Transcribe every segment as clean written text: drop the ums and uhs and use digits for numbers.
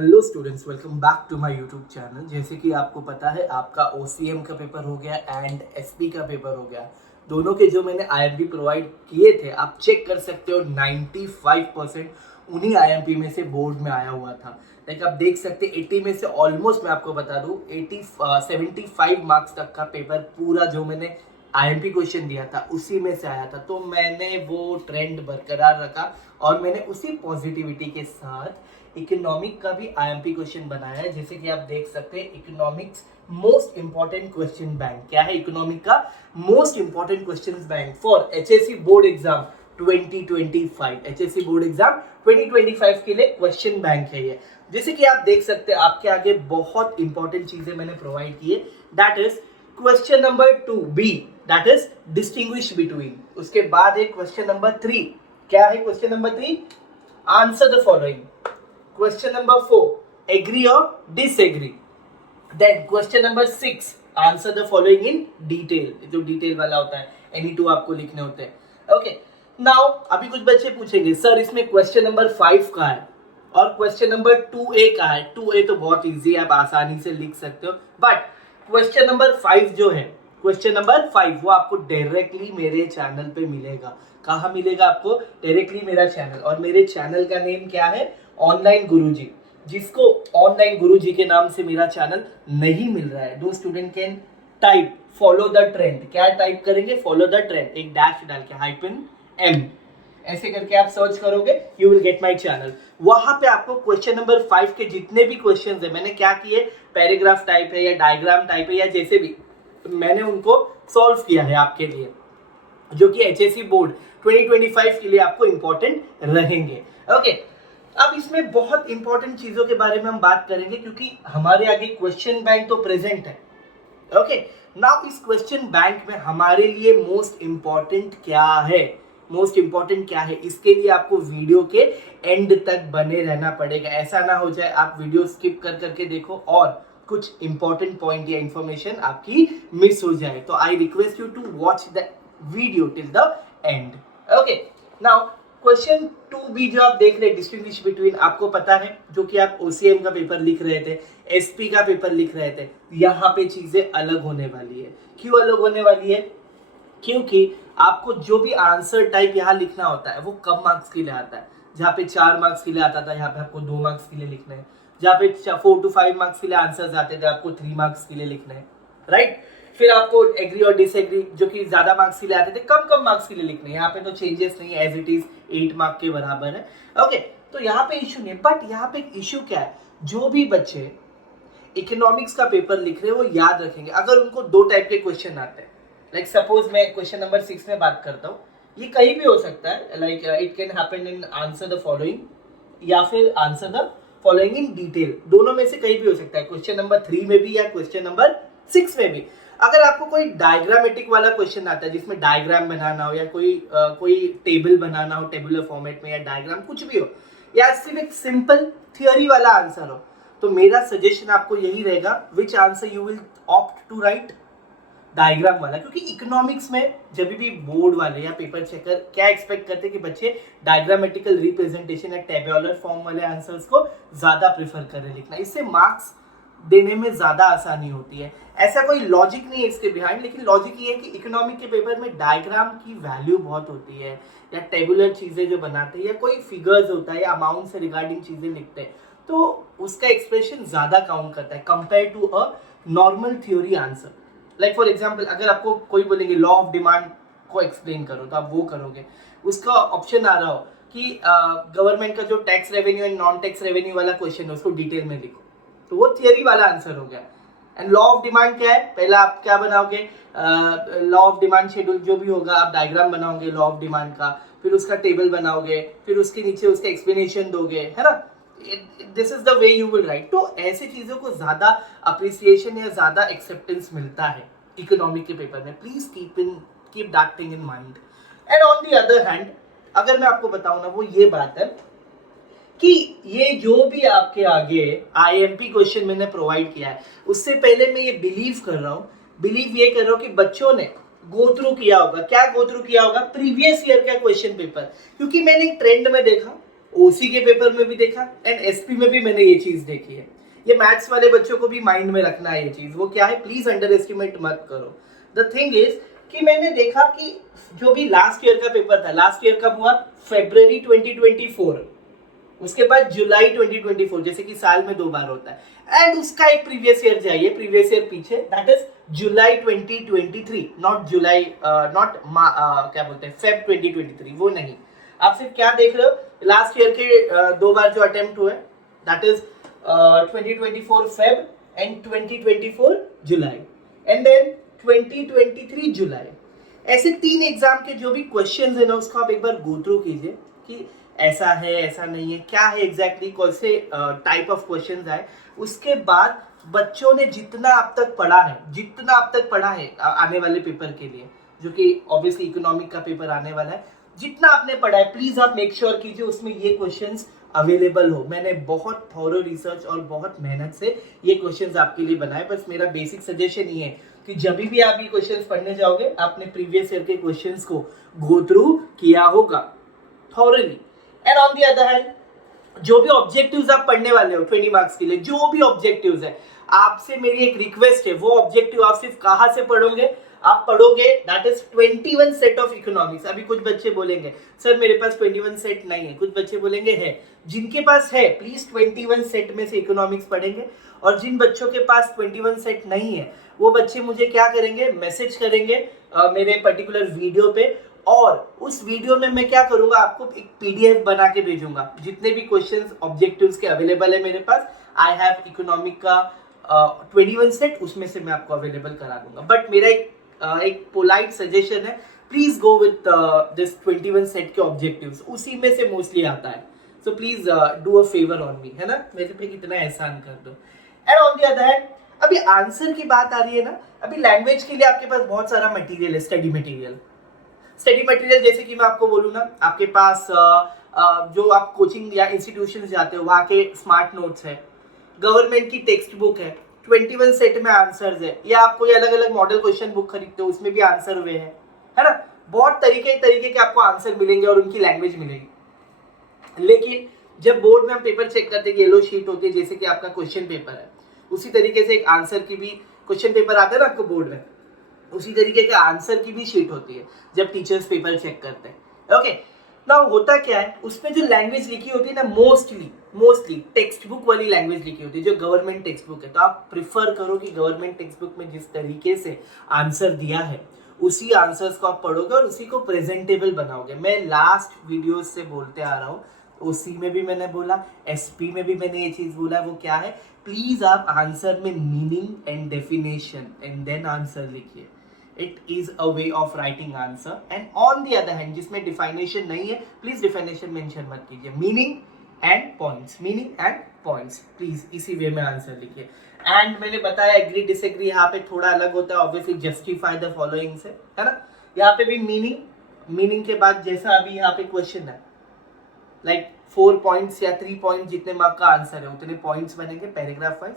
Hello students, welcome back to my YouTube channel. जैसे कि आपको पता है, आपका ओसीएम का पेपर हो गया एंड एसपी का पेपर हो गया। दोनों के जो मैंने आईएमपी प्रोवाइड किए थे, आप चेक कर सकते हो 95% उन्हीं आईएमपी में से बोर्ड में आया हुआ था। लाइक आप देख सकते 80 में से ऑलमोस्ट, मैं आपको बता दूं, 75 मार्क्स तक का पेपर पूरा जो मैंने आईएमपी क्वेश्चन दिया था उसी में से आया था। तो मैंने वो ट्रेंड बरकरार रखा और मैंने उसी पॉजिटिविटी के साथ इकोनॉमिक का भी आईएमपी क्वेश्चन बनाया है। जैसे कि आप देख सकते हैं, economics most important question bank क्या है। इकोनॉमिक का most important question bank for HSC board exam 2025, HSC board exam 2025 के लिए क्वेश्चन बैंक है ये। जैसे कि आप देख सकते हैं, आपके आगे बहुत इंपॉर्टेंट चीजें मैंने प्रोवाइड की है। That is question number 2B, that is distinguish between. उसके बाद है क्वेश्चन नंबर 3। क्या है question number 3? Answer the following. Question number 4, agree or disagree. Then question number 6, answer the following in detail. जो डिटेल वाला होता है, any two आपको लिखने होते हैं। ओके, नाउ अभी कुछ बच्चे पूछेंगे, सर इसमें क्वेश्चन नंबर 5 का है और क्वेश्चन नंबर 2A का है। 2A तो बहुत इजी है, आप आसानी से लिख सकते हो, बट क्वेश्चन नंबर 5 जो है, क्वेश्चन नंबर 5 वो आपको डायरेक्टली मेरे चैनल पे मिलेगा। कहाँ मिलेगा आपको? डायरेक्टली मेरा चैनल। और मेरे चैनल का नेम क्या है? ऑनलाइन गुरुजी। जिसको ऑनलाइन गुरुजी के नाम से मेरा चैनल नहीं मिल रहा है, दो student can type follow the trend. क्या टाइप करेंगे? फॉलो द ट्रेंड, एक डैश डाल के -M, ऐसे करके आप सर्च करोगे, you will get my channel. वहां पे आपको क्वेश्चन नंबर 5 के जितने भी क्वेश्चंस है, मैंने क्या किए, पैराग्राफ टाइप है या डायग्राम टाइप है या जैसे भी, मैंने उनको सॉल्व किया है आपके लिए, जो कि एचएससी बोर्ड 2025 के लिए आपको इंपॉर्टेंट रहेंगे। ओके, अब इसमें बहुत इंपॉर्टेंट चीजों के बारे में हम बात करेंगे, क्योंकि हमारे आगे क्वेश्चन बैंक तो प्रेजेंट है। ओके, नाउ इस क्वेश्चन बैंक में हमारे लिए मोस्ट इंपॉर्टेंट क्या है, मोस्ट इंपॉर्टेंट क्या है, इसके लिए आपको वीडियो के एंड तक बने रहना पड़ेगा। ऐसा ना हो जाए आप वीडियो स्किप कर करके देखो और कुछ इंपॉर्टेंट पॉइंट या इंफॉर्मेशन आपकी मिस हो जाए। तो I request you to watch the video till the end. Okay, now question 2B जो आप देख रहे हैं, डिस्टिंग्विश बिटवीन, आपको पता है, जो कि आप ओसीएम का पेपर लिख रहे थे, एसपी का पेपर लिख रहे थे, यहाँ पे चीजें अलग होने वाली है। क्यों अलग होने वाली है? क्योंकि आपको जो भी आंसर टाइप यहाँ लिखना होता है वो कम मार्क्स के लिए आता है। जहाँ पे 4 मार्क्स के लिए आता था, यहाँ पे आपको 2 मार्क्स के लिए लिखना है। जहाँ पे 4 to 5 मार्क्स के लिए आंसर्स आते थे, आपको 3 मार्क्स के लिए लिखना है, राइट। फिर आपको एग्री और डिसएग्री, जो कि ज्यादा मार्क्स के लिए आते थे, कम कम मार्क्स के लिए लिखने। यहाँ पे तो चेंजेस नहीं है, एज इट इज 8 मार्क के बराबर है। ओके, तो यहाँ पे इशू नहीं है, बट यहाँ पे एक इशू क्या है, जो भी बच्चे इकोनॉमिक्स का पेपर लिख रहे हैं वो याद रखेंगे, अगर उनको 2 टाइप के क्वेश्चन आते हैं। लाइक सपोज मैं क्वेश्चन नंबर 6 में बात करता हूँ, ये कहीं भी हो सकता है, like it can happen in answer the following या फिर answer the following in detail, दोनों में से कहीं भी हो सकता है। क्वेश्चन नंबर 3 में भी या क्वेश्चन नंबर 6 में भी। अगर आपको कोई डायग्रामेटिक वाला क्वेश्चन आता है, जिसमें डायग्राम बनाना हो या कोई टेबल बनाना हो, टेबुलर फॉर्मेट में, या डायग्राम कुछ भी हो, या सिर्फ एक सिंपल थियोरी वाला आंसर हो, तो मेरा सजेशन आपको यही रहेगा, which answer you will opt to write? Diagram वाला। क्योंकि इकोनॉमिक्स में जब भी बोर्ड वाले या पेपर चेकर क्या एक्सपेक्ट करते हैं कि बच्चे डायग्रामेटिकल रिप्रेजेंटेशन या टेबुलर फॉर्म वाले आंसर्स को ज्यादा प्रेफर करें लिखना, इससे मार्क्स देने में ज्यादा आसानी होती है। ऐसा कोई लॉजिक नहीं है इसके बिहाइंड, लेकिन लॉजिक ये है कि इकोनॉमिक के पेपर में डायग्राम की वैल्यू बहुत होती है, या टेबुलर चीजें जो बनाते हैं, या कोई फिगर्स होता है, या अमाउंट से रिगार्डिंग चीजें लिखते हैं, तो उसका एक्सप्रेशन ज्यादा काउंट करता है compare to a normal theory answer. Like for example, अगर आपको कोई बोलेंगे लॉ ऑफ डिमांड को एक्सप्लेन करो, तो आप वो करोगे, उसका ऑप्शन आ रहा हो कि गवर्नमेंट का जो tax revenue and non tax revenue वाला क्वेश्चन है उसको डिटेल में लिखो, तो वो थियरी वाला आंसर हो गया। एंड लॉ ऑफ डिमांड क्या है? पहला आप क्या बनाओगे, लॉ ऑफ डिमांड शेड्यूल जो भी होगा, आप डायग्राम बनाओगे लॉ ऑफ डिमांड का, फिर उसका टेबल बनाओगे, फिर उसके नीचे उसका एक्सप्लेनेशन दोगे, है ना। This is the way you will write. तो ऐसी चीजों को ज्यादा अप्रिसिएशन या ज्यादा एक्सेप्टेंस मिलता है इकोनॉमिक के पेपर में। Please keep that thing in mind. And on the other hand, अगर मैं आपको बताऊं ना, वो ये बात है कि ये जो भी आपके आगे आईएमपी क्वेश्चन मैंने प्रोवाइड किया है, उससे पहले मैं ये बिलीव कर रहा हूँ कि बच्चों ने गो थ्रू किया होगा। क्या गो थ्रू किया होगा? प्रीवियस ईयर का क्वेश्चन पेपर। क्योंकि मैंने एक ट्रेंड में देखा ओसी के पेपर में भी देखा एंड एसपी में भी मैंने ये चीज देखी है। ये मैथ्स वाले बच्चों को भी माइंड में रखना है ये चीज। वो क्या है, प्लीज अंडर एस्टिमेट मत करो। द थिंग इज कि मैंने देखा कि जो भी लास्ट ईयर का पेपर था, लास्ट ईयर कब हुआ, February 2024, उसके बाद जुलाई 2024, जैसे कि साल में 2 बार होता है, एंड उसका एक प्रीवियस ईयर जाइए, प्रीवियस ईयर पीछे, that is July 2023, not July, not क्या बोलते हैं, फेब 2023, वो नहीं। आप सिर्फ क्या देख रहे हो, लास्ट ईयर के 2 बार जो अटेम्प्ट हुए, that is 2024 Feb and 2024 July, and then 2023 जुलाई। ऐसे 3 एग्जाम के जो भी क्वेश्चंस है ना, उसको आप एक बार गो थ्रू कीजिए कि ऐसा है, ऐसा नहीं है, क्या है एग्जैक्टली, कौन से टाइप ऑफ क्वेश्चंस आए। उसके बाद बच्चों ने जितना अब तक पढ़ा है, जितना अब तक पढ़ा है आने वाले पेपर के लिए, जो कि ऑब्वियसली इकोनॉमिक का पेपर आने वाला है, जितना आपने पढ़ा है प्लीज आप मेक श्योर कीजिए उसमें ये क्वेश्चंस अवेलेबल हो। मैंने बहुत थॉरो रिसर्च और बहुत मेहनत से ये क्वेश्चंस आपके लिए बनाए। बस मेरा बेसिक सजेशन ये है कि जब भी आप ये क्वेश्चंस पढ़ने जाओगे, आपने प्रीवियस ईयर के क्वेश्चंस को गो थ्रू किया होगा thoroughly. And on the other hand, जो भी ऑब्जेक्टिव्स आप पढ़ने वाले हो 20 मार्क्स के लिए, जो भी ऑब्जेक्टिव्स है, आपसे मेरी एक रिक्वेस्ट है, वो ऑब्जेक्टिव आप सिर्फ कहां से पढ़ोगे, आप पढ़ोगे that is 21 set of economics. अभी कुछ बच्चे बोलेंगे सर मेरे पास 21 सेट नहीं है, कुछ बच्चे बोलेंगे है। जिनके पास है प्लीज 21 सेट में से इकोनॉमिक्स पढ़ेंगे, और जिन बच्चों के पास 21 सेट नहीं है वो बच्चे मुझे क्या करेंगे, मैसेज करेंगे मेरे पर्टिकुलर वीडियो पे, और उस वीडियो में मैं क्या करूंगा, आपको एक पीडीएफ बना के भेजूंगा, जितने भी क्वेश्चंस ऑब्जेक्टिव्स के अवेलेबल है मेरे पास, आई हैव इकोनॉमिक का 21 सेट, उसमें से मैं आपको अवेलेबल करा दूंगा। बट मेरा एक पोलाइट सजेशन है, please go with this 21 set के ऑब्जेक्टिव्स, उसी में से मोस्टली आता है। So please do a favour on me, है ना, मेरे पे कितना एहसान कर दो। And on the other hand, अभी आंसर की बात आ रही है ना, अभी लैंग्वेज के लिए आपके पास बहुत सारा मटेरियल है, स्टडी मटेरियल। स्टडी मटेरियल जैसे कि मैं आपको बोलूँ ना, आपके पास जो आप कोचिंग या इंस्टीट्यूशन जाते हो वहाँ के स्मार्ट नोट्स है, गवर्नमेंट की टेक्स्ट बुक है, 21 सेट में आंसर्स है, या आप कोई अलग अलग मॉडल क्वेश्चन बुक खरीदते हो उसमें भी आंसर हुए हैं, है ना। बहुत तरीके के आपको आंसर मिलेंगे और उनकी लैंग्वेज मिलेगी। लेकिन जब बोर्ड में हम पेपर चेक करते हैं, येलो शीट होती है जैसे कि आपका क्वेश्चन पेपर है, उसी तरीके से एक आंसर की भी क्वेश्चन पेपर आता है ना आपको बोर्ड में, उसी तरीके के आंसर की भी शीट होती है जब टीचर्स पेपर चेक करते हैं। ओके, नाउ होता क्या है, उसमें जो लैंग्वेज लिखी होती है ना, मोस्टली टेक्स्ट बुक वाली लैंग्वेज लिखी होती है, जो गवर्नमेंट टेक्स्ट बुक है। तो आप प्रिफर करो कि गवर्नमेंट टेक्स्ट बुक में जिस तरीके से आंसर दिया है उसी आंसर्स को आप पढ़ोगे और उसी को प्रेजेंटेबल बनाओगे। मैं लास्ट वीडियो से बोलते आ रहा हूँ, ओसी में भी मैंने बोला, एसपी में भी मैंने ये चीज बोला, वो क्या है, प्लीज आप आंसर में meaning and definition and then answer लिखिए। It is a way of writing answer. And on the other hand, जिसमें डिफाइनेशन नहीं है, प्लीज डिफाइनेशन मेंशन मत कीजिए, मीनिंग एंड पॉइंट्स, प्लीज इसी वे में आंसर लिखिए। एंड मैंने बताया एग्री डिसएग्री यहाँ पे थोड़ा अलग होता है, ऑब्वियसली जस्टिफाई द फॉलोइंग से, है ना। यहाँ पे भी मीनिंग के बाद जैसा अभी यहाँ पे क्वेश्चन है, लाइक 4 पॉइंट्स या 3 पॉइंट, जितने मार्क का आंसर है उतने पॉइंट्स बनेंगे पैराग्राफ वाइज।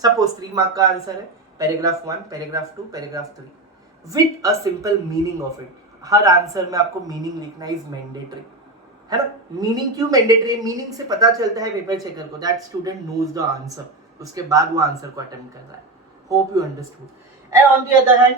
सपोज 3 मार्क का आंसर है, paragraph 1, paragraph 2, paragraph 3 with a simple meaning of it. Her answer में आपको मीनिंग लिखना इज मैंडेटरी, है ना। मीनिंग क्यों मैंडेटरी है, मीनिंग से पता चलता है पेपर चेकर को that student knows the answer, उसके बाद वो आंसर को अटेम्प्ट कर रहा है। Hope you understood. And on the other hand,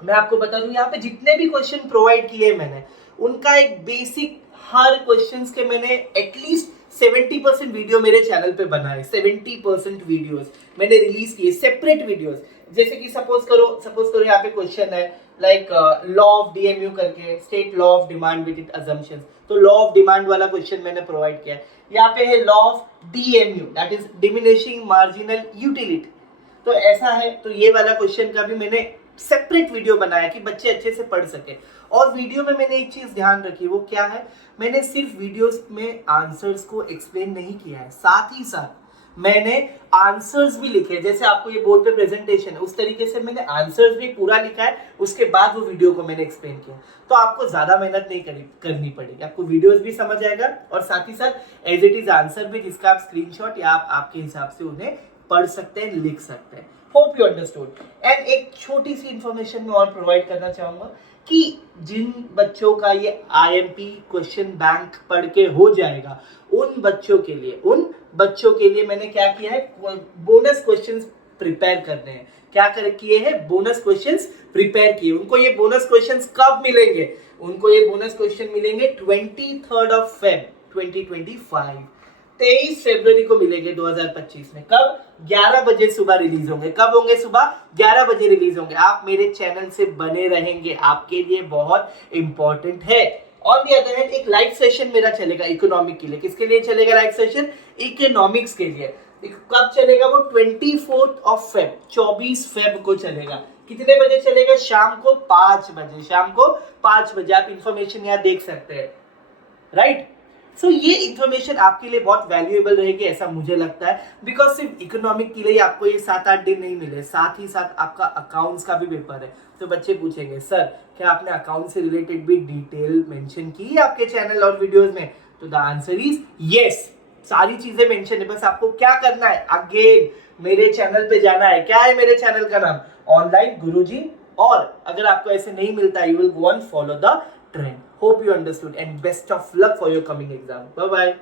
मैं आपको बता दूं, यहाँ पे जितने भी क्वेश्चन प्रोवाइड किए मैंने, उनका एक बेसिक, हर क्वेश्चंस के मैंने एटलीस्ट 70% वीडियो मेरे चैनल पे बनाए, 70% वीडियोस मैंने रिलीज किए, सेपरेट वीडियोस। जैसे कि सपोज करो यहाँ पे क्वेश्चन है लाइक लॉ ऑफ डीएमयू करके, state law of demand with it assumptions, तो लॉ ऑफ डिमांड वाला क्वेश्चन मैंने प्रोवाइड किया। यहाँ पे है law of DMU, that is diminishing marginal utility, तो ऐसा है, तो ये वाला क्वेश्चन का भी मैंने सेपरेट वीडियो बनाया कि बच्चे अच्छे से पढ़ सके। और वीडियो में मैंने एक चीज ध्यान रखी, वो क्या है, मैंने सिर्फ वीडियोस में आंसर्स को एक्सप्लेन नहीं किया है, साथ ही साथ मैंने आंसर्स भी लिखे। जैसे आपको ये बोर्ड पे प्रेजेंटेशन है, उस तरीके से मैंने आंसर्स भी पूरा लिखा है, उसके बाद वो वीडियो को मैंने एक्सप्लेन किया। तो आपको ज्यादा मेहनत नहीं करनी पड़ेगी, आपको वीडियोस भी समझ आएगा और साथ ही साथ एज इट इज आंसर भी, जिसका आप स्क्रीनशॉट या आप आपके हिसाब से उन्हें पढ़ सकते हैं, लिख सकते हैं। Hope you understood. एंड एक छोटी सी इंफॉर्मेशन मैं और प्रोवाइड करना चाहूंगा कि जिन बच्चों का ये IMP क्वेश्चन बैंक पढ़ के हो जाएगा, उन बच्चों के लिए मैंने क्या किया है, बोनस क्वेश्चंस प्रिपेयर करने हैं। क्या कर किए हैं, बोनस क्वेश्चंस प्रिपेयर किए। उनको ये बोनस क्वेश्चंस कब मिलेंगे, उनको ये बोनस क्वेश्चन मिलेंगे 23 ऑफ फेब 2025, 23 फरवरी को मिलेंगे 2025 में। कब, 11 बजे सुबह रिलीज होंगे। कब होंगे, सुबह 11 बजे रिलीज होंगे। आप मेरे चैनल से बने रहेंगे, आपके लिए बहुत इंपॉर्टेंट है। ऑन दी अदर हैंड एक लाइव सेशन मेरा चलेगा इकोनॉमिक के लिए। किसके लिए चलेगा लाइव सेशन, इकोनॉमिक्स के लिए। कब चलेगा वो, 24 ऑफ फेब 24 फेब को चलेगा। कितने बजे चलेगा, शाम को 5 बजे। शाम को 5 बजे आप इंफॉर्मेशन यहाँ देख सकते हैं, राइट। सो ये इंफॉर्मेशन आपके लिए बहुत वैल्यूएबल रहेगी, ऐसा मुझे लगता है। बिकॉज सिर्फ इकोनॉमिक के लिए आपको ये 7-8 दिन नहीं मिले, साथ ही साथ आपका अकाउंट्स का भी पेपर है। तो बच्चे पूछेंगे, सर क्या आपने अकाउंट से रिलेटेड भी डिटेल मेंशन की है आपके चैनल और वीडियोस में? तो द आंसर इज यस, सारी चीजें मेंशन है। बस आपको क्या करना है, अगेन मेरे चैनल पे जाना है। क्या है मेरे चैनल का नाम, ऑनलाइन गुरुजी। और अगर आपको ऐसे नहीं मिलता, you will go on follow the trend. Hope you understood and best of luck for your coming exam. Bye bye.